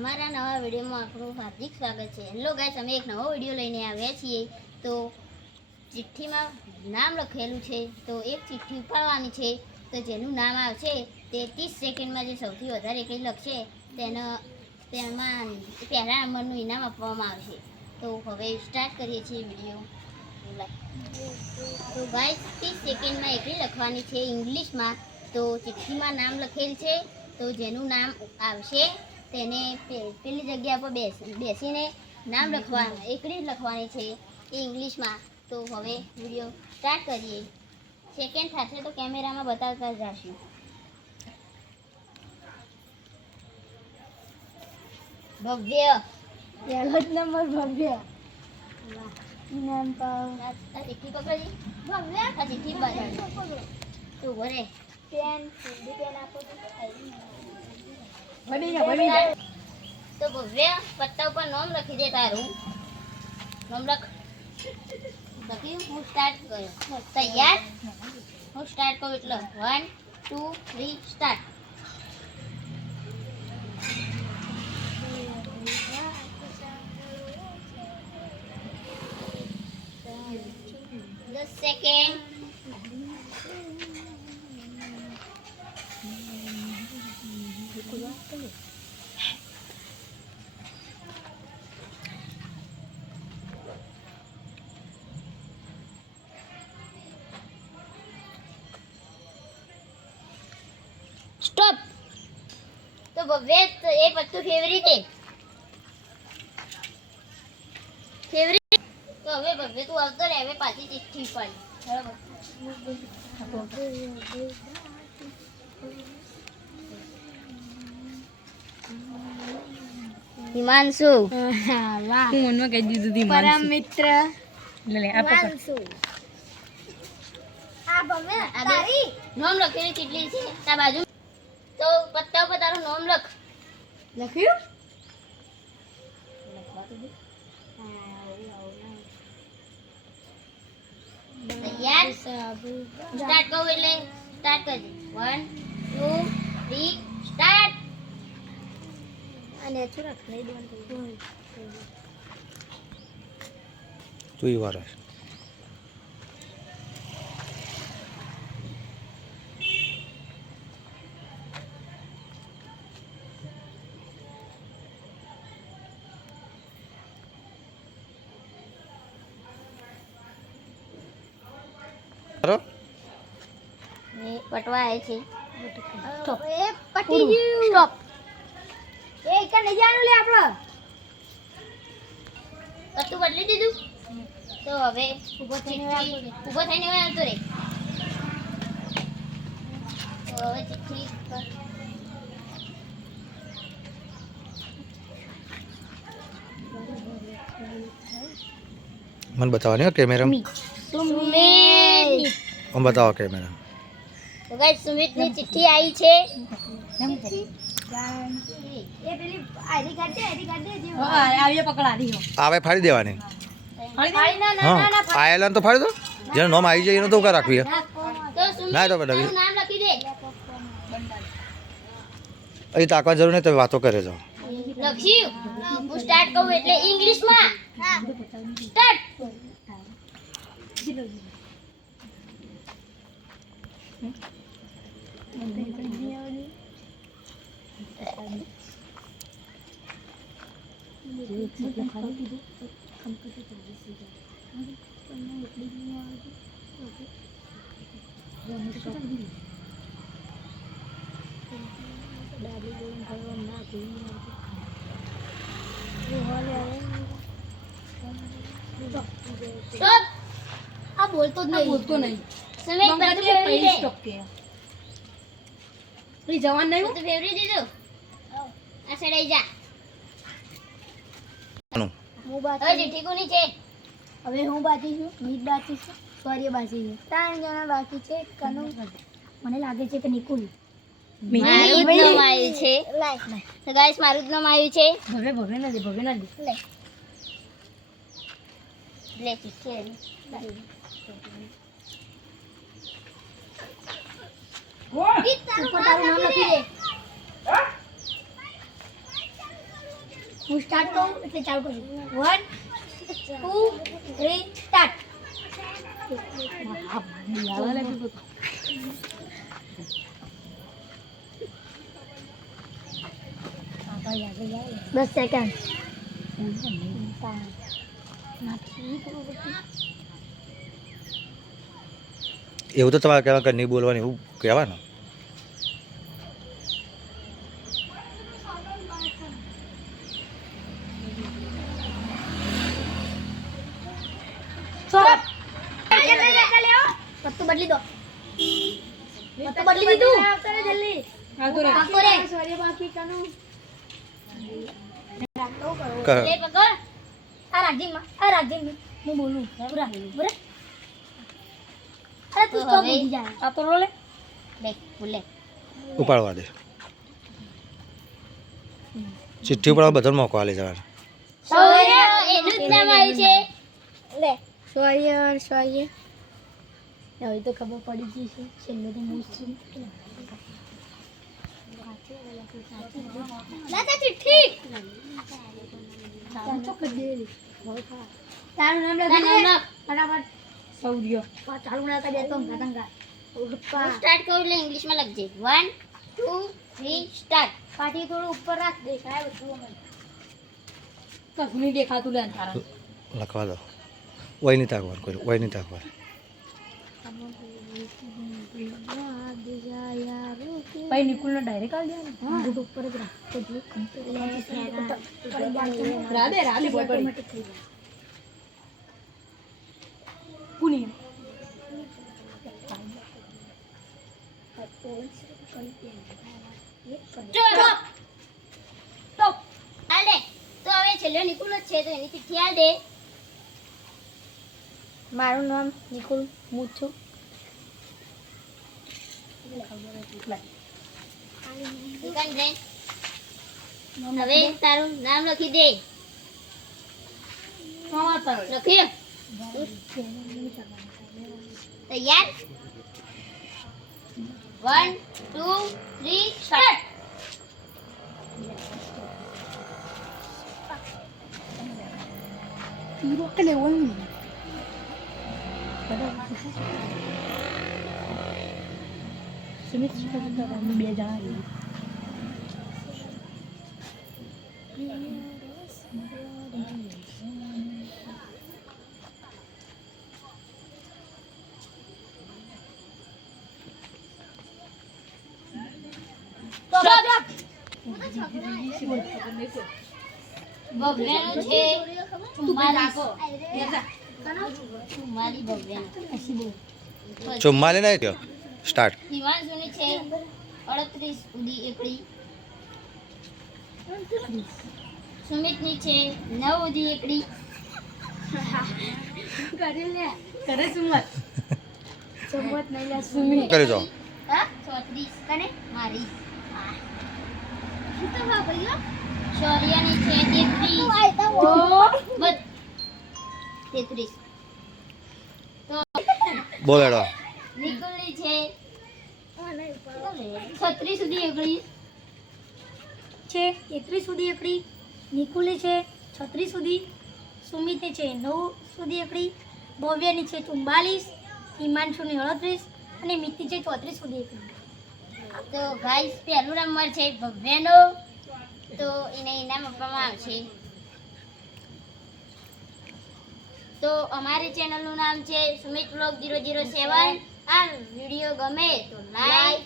અમારા નવા વિડીયોમાં આપનું હાર્દિક સ્વાગત છે। હેલો ગાઈસ, અમે એક નવો વિડીયો લઈને આવ્યા છીએ। તો ચિઠ્ઠીમાં નામ લખેલું છે, તો એક ચિઠ્ઠી ઉપાડવાની છે। તો જેનું નામ આવશે તે 30 સેકન્ડમાં જે સૌથી વધારે એકલી લખશે તેમાં પહેલા નંબરનું ઇનામ આપવામાં આવશે। તો હવે સ્ટાર્ટ કરીએ છીએ વિડીયો। તો ગાઈસ 30 સેકન્ડમાં એકલી લખવાની છે ઇંગ્લિશમાં। તો ચિઠ્ઠીમાં નામ લખેલ છે, તો જેનું નામ આવશે તેને પેલી જગ્યા પર બેસીને નામ લખવાનું, એકલી લખવાની છે એ ઇંગ્લિશમાં। તો હવે વિડીયો સ્ટાર્ટ કરીએ। સેકન્ડ થશે તો કેમેરામાં બતાવતા જશું। ભવ્ય, પહેલો જ નંબર ભવ્ય। નામ પાવ આ ચિઠ્ઠી પકડી ભવ્ય, આ ચિઠ્ઠી પકડી તો ઘરે પેન આપો તો ભવ્ય પત્તા ઉપર નામ લખી દે તારું નામ લખ્યું। હું સ્ટાર્ટ કર્યો। તૈયાર? હું સ્ટાર્ટ કરું એટલે 1 2 3 સ્ટાર્ટ। Second stop. તો ભવ્ય એ પત્તું ફેવરિટ તો હવે ભવ્ય તું આવતો રહે। હવે પાછી ચિઠ્ઠી પાડી બરાબર। હિમાંશુ, વાહ, હું મનમાં કહી દીધું હિમાંશુ, પરમ મિત્ર લે આ હિમાંશુ। આ ભવ્ય તારી નામ લખેલી કેટલી છે તા બાજુ? તો પત્તા ઉપર તારું નામ લખ્યું? તૈયાર? સ્ટાર્ટ કહું એટલે સ્ટાર્ટ કરજે। 1 2 3 સ્ટાર્ટ। અને થોડા ખાઈ દેવાનું તું ઈ વારા પટવા આવે છે। સ્ટોપ, એ પટી ગયું। સ્ટોપ, એ કે નહીં જાણું લે આપણો તું બદલી દીધું। તો હવે ઊભો થઈને આવતો રે। તો હવે ચિઠ્ઠી પર મને બતાવવાની હો કેમેરા, સુમિત, આમ બતાવો કેમેરા। તો ગાઈસ સુમિતની ચિઠ્ઠી આવી છે। એ પેલી આઈડી કાર્ડ દે જે આવીએ પકડાડી હો આવે ફાડી દેવાની। ફાડી ના આયલાન તો ફાડી દો, જેનું નામ આવી જાય એનું તો ઉકા રાખવી। તો સુમિત ના તો બેટા નામ લખી દે। અહીં તાકવા જરૂર નહીં, તમે વાતો કરે જાઓ। લખ્યું? હું સ્ટાર્ટ કહું એટલે ઇંગ્લિશમાં સ્ટાર્ટ। સ્ટોપ, આ બોલતો નહીં। સુમિત બધું ફેવરી દે। સ્ટોપ કે પ્લીઝ જવાન નહીં, હું તો ફેવરી દીધું। આ સડાઈ જા। હું બાકી હવે ચિઠ્ઠી કોની છે? હવે હું બાકી છું, મીત બાકી છે, સૌર્ય બાકી છે, 3 જણા બાકી છે। કનુ મને લાગે છે કે નિકુલ મારું જ નામ આવ્યું છે। તો ગાઈસ મારું જ નામ આવ્યું છે। ભવ્ય ના દે લે ચિઠ્ઠી ઉપર તારું નામ લખી દે। હું સ્ટાર્ટ કરું એટલે ચાલુ કરજો 1 2 3 સ્ટાર્ટ દસ સેકન્ડ એવું તો તમારે કહેવા કે નહીં બોલવાનું એવું કહેવાનું. પત્તું બદલી દો પત્તું બદલી દીધું જલ્દી લે પકડ. આ રાજ્ય હું બોલું પૂરા પૂરા અરે તું તો સ્ટોપ હવે- બોલી જાય આ તો રોલે લે બોલે. ઉપાડવા દે. ચિઠ્ઠી ઉપાડવા બધાને મોકો આલી જવાનું. એનું જ નામ આવ્યું છે. લે સોરી હવે તો ખબર પડી ગઈ છે છેલ્લે તો મુસ્લિમ લાતા ચિઠ્ઠી. તારું નામ લખી તારું દે નામ. ફટાફટ સૌર્ય ચાલુ ના કરી દેતો પતંગા હું સ્ટાર્ટ કરું એટલે ઇંગ્લિશમાં લખજે 1 2 3 સ્ટાર્ટ. પાટી થોડું ઉપર રાખ દેખાય બધું અમે કશું નહીં દેખાતું લે તારા લખવા દો. વય નહીં તાકવાનું કોઈ વય નહીં તાકવાનું. ભાઈ નિકુલ ને ડાયરેક્ટ આલ દેવાનું હા ઉપર જ રાખ તો જે રાધે ઓટોમેટિક થઈ જાય કુની સ્ટોપ. હાલ દે. તો હવે છેલ્લો નિકુલ જ છે તો એની ચિઠ્ઠી હાલ દે. મારું નામ નિકુલ હું છું દુકાન હવે તારું નામ લખી દે. લખી તૈયાર 1 2 3 સ્ટાર્ટ. સુમિત બે જણા ભવ્યાનું છે ચુમ્માલી ભવ્યાનું. 44 નહીં થયો સ્ટાર્ટ. હિમાંશુની છે 38 ઉડી એકડી. સુમિતની છે 9 ઉડી એકડી. કરે સુમત સુમત નહીં લે સુમિત કરી દો. હા 34 કને મારી. શું તો ભાઈઓ શૌર્યની છે 33. બસ 33. બોલેડો. નિકુલની છે 36 સુધી એકડી. છે 33 સુધી એકડી નિકુલી છે 36 સુધી સુમિતની છે 9 સુધી એકડી ભવ્યની છે 44 હિમાંશુની 38 અને મિતની છે 34 સુધી એકડી તો ગાઈસ પહેલું નંબર છે ભવ્યાનો તો એને ઇનામ આપવામાં આવશે. તો અમારી ચેનલનું નામ છે સુમિત વ્લોગ 007. આ વિડીયો ગમે તો લાઈક